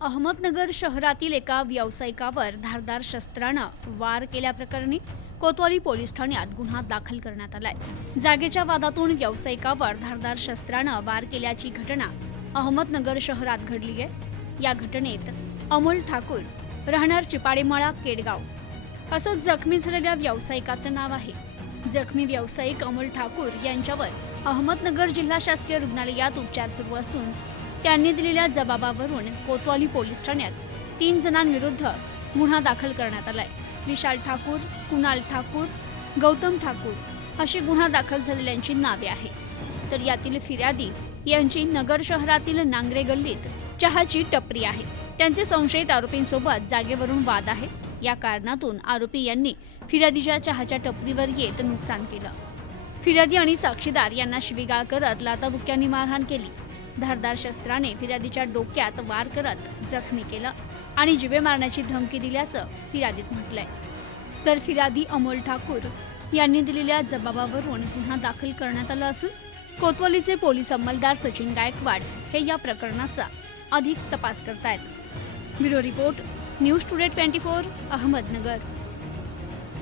अहमदनगर शहरातील एका व्यावसायिकावर धारदार शस्त्रानं वार केल्याप्रकरणी कोतवाली पोलीस ठाण्यात गुन्हा दाखल करण्यात आलाय. जागेच्या वादातून व्यावसायिकावर धारदार शस्त्रानं वार केल्याची घटना अहमदनगर शहरात घडली आहे. या घटनेत अमोल ठाकूर राहणार चिपाडेमाळा केडगाव. असं जखमी झालेल्या व्यावसायिकाचं नाव आहे. जखमी व्यावसायिक अमोल ठाकूर यांच्यावर अहमदनगर जिल्हा शासकीय रुग्णालयात उपचार सुरू असून त्यांनी दिलेल्या जबाबावरून कोतवाली पोलीस ठाण्यात तीन जणांविरुद्ध गुन्हा दाखल करण्यात आलाय. विशाल ठाकूर कुणाल ठाकूर गौतम ठाकूर अशी गुन्हा दाखल झालेल्यांची नावे आहेत. तर यातील फिर्यादी यांची नगर शहरातील नांगरे गल्लीत चहाची टपरी आहे. त्यांचे संशयित आरोपींसोबत जागेवरून वाद आहे. या कारणातून आरोपी यांनी फिर्यादीच्या चहाच्या टपरीवर येत नुकसान केलं. फिर्यादी आणि साक्षीदार यांना शिवीगाळ करत लाताबुक्यांनी मारहाण केली. धारदार शस्त्राने फिर्यादीच्या डोक्यात वार करत जखमी केलं आणि जिवे मारण्याची धमकी दिल्याचं फिर्यादीत म्हटलंय. तर फिर्यादी अमोल ठाकूर यांनी दिलेल्या जबाबावरून गुन्हा दाखल करण्यात आला असून कोतवालीचे पोलीस अंमलदार सचिन गायकवाड हे या प्रकरणाचा अधिक तपास करतायत. Bureau report news today twenty four Ahmednagar.